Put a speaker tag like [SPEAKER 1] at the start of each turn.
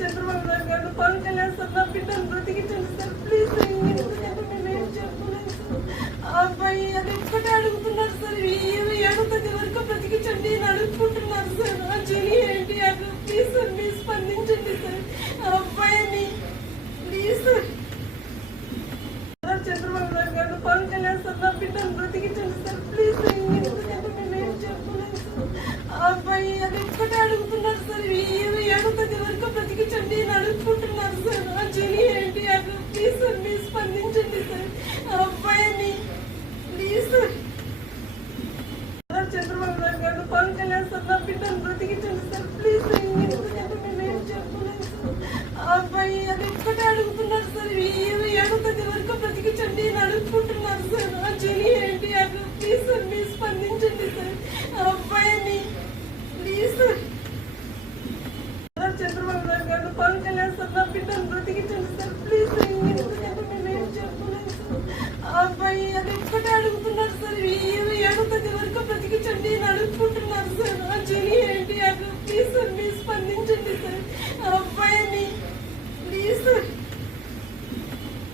[SPEAKER 1] చంద్రబాబు నాయుడు గారు పవన్ కళ్యాణ్ సార్ నా బిడ్డను బ్రతికించండి సార్. ప్లీజ్ చెప్పలేదు అబ్బాయి అది ఒక్కటే అడుగుతున్నారు సార్. ఈ ఇరవై వరకు బ్రతికించండి అని అడుగుకుంటున్నారు సార్. ఆ జని ఏంటి? అది ప్లీజ్ సార్ మీరు స్పందించండి సార్. ఆ అబ్బాయిని ప్లీజ్ సార్. చంద్రబాబు నాయుడు గారు పవన్ కళ్యాణ్ సార్ నా బిడ్డను బ్రతికించండి సార్. ప్లీజ్ సార్ చెప్పలేదు ఆ అబ్బాయి అది ఒక్కటే అడుగుతున్నారు సార్. వరకు బ్రతికించండి అని అడుగుకుంటున్నారు సార్. ఆ జని ఏంటి అది ప్లీజ్ సార్ మీరు స్పందించండి సార్. ఆ అబ్బాయిని ప్లీజ్ సార్ చంద్రబాబు నాయుడు గారు పవన్ కళ్యాణ్ సార్ నా బిడ్డను బ్రతికించండి సార్. ప్లీజ్ సార్ ఎందుకంటే ఏం చెప్పలేదు సార్. ఆ అబ్బాయి అది ఒక్కటే అడుగుతున్నారు సార్. ఏడు ఇరవై ఏడో వరకు బ్రతికించండి అని అడుగుకుంటున్నారు సార్.